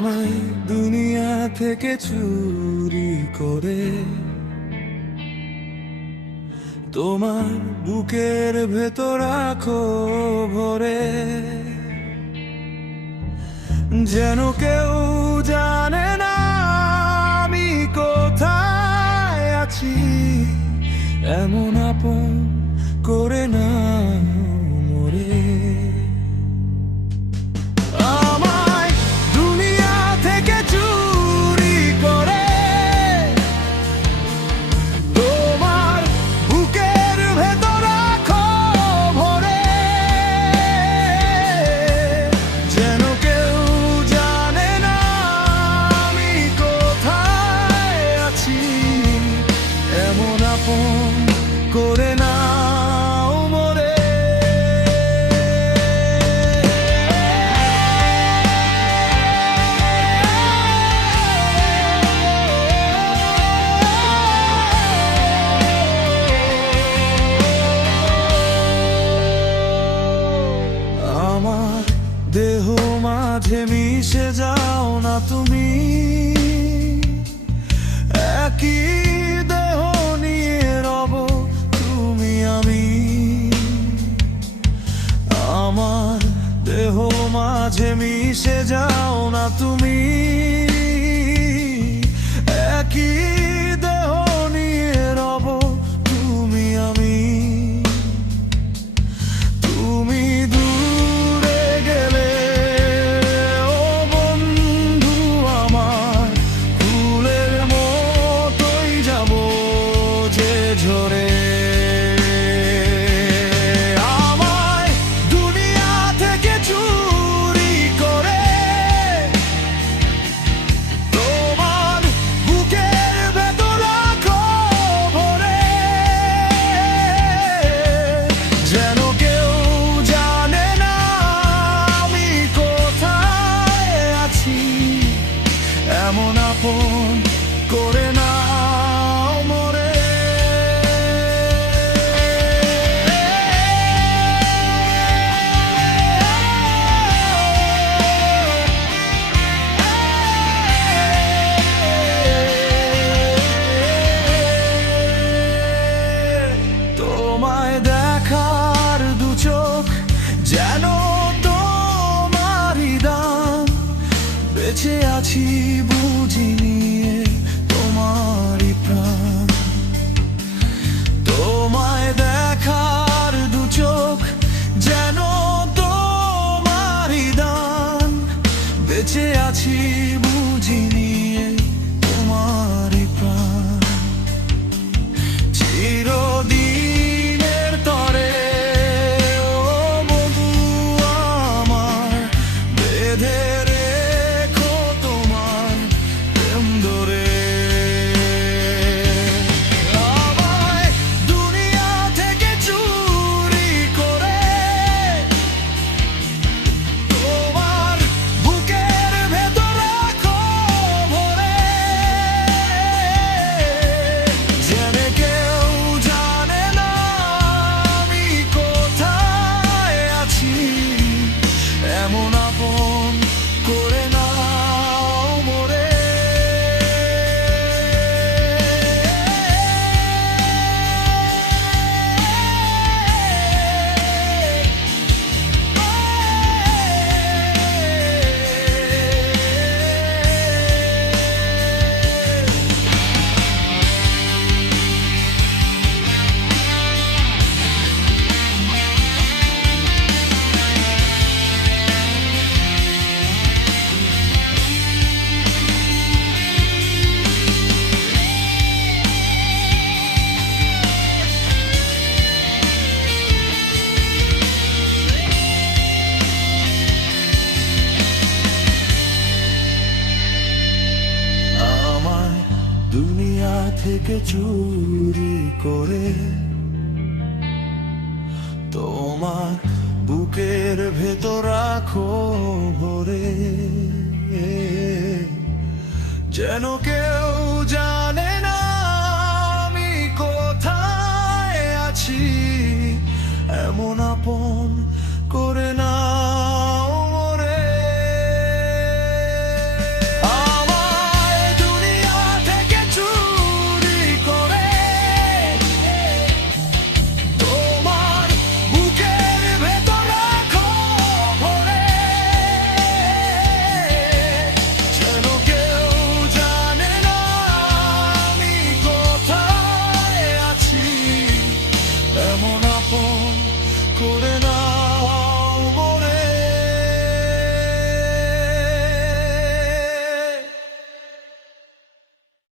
আমায় দুনিয়া থেকে চুরি করে তোমার বুকের ভেতর রাখো ভরে, যেন কেউ জানে না আমি কোথায় আছি। এমন আপন করে না মরে। আমায় দুনিয়া থেকে চুরি করে তোমার বুকের ভেতর রাখো ভরে, যেন কেউ জানে না আমি কোথায় আছি। এমন আপন করে না মরে। আমার দেহ মাঝে মিশে যাও না তুমি, একই দেহ নিয়ে রব তুমি আমি। আমার দেহ মাঝে মিশে যাও না তুমি, একই দেহ নিয়ে রব তুমি আমি। তুমি দূরে গেলে ও বন্ধু আমার, ফুলের মতোই যাব যে ঝরে। আমায় দুনিয়া থেকে চুরি করে তোমার বুকের ভেতর রাখো ভরে, যেন কেউ জানে না আমি কোথায় আছি। এমন আপন করে না মরে। তোমায় দেখার দু চোখ যেন তোমারই দান, বেঁচে আছি বুঝি নিয়ে তোমারই প্রাণ। তোমায় দেখার দু চোখ যেন তোমারই দান, বেঁচে আছি বুঝি নিয়ে তোমারই প্রাণ। চিরদিনের তরে ও বন্ধু আমার, বেঁধে রেখো তোমার প্রেম ধরে। আমায় দুনিয়া থেকে চুরি করে তোমার বুকের ভেতর রাখো ভরে, যেন কেউ জানে না আমি কোথায় আছি। এমন আপন করে না মরে। আমায় দুনিয়া থেকে চুরি করে তোমার বুকের ভেতর রাখো ভরে, যেন কেউ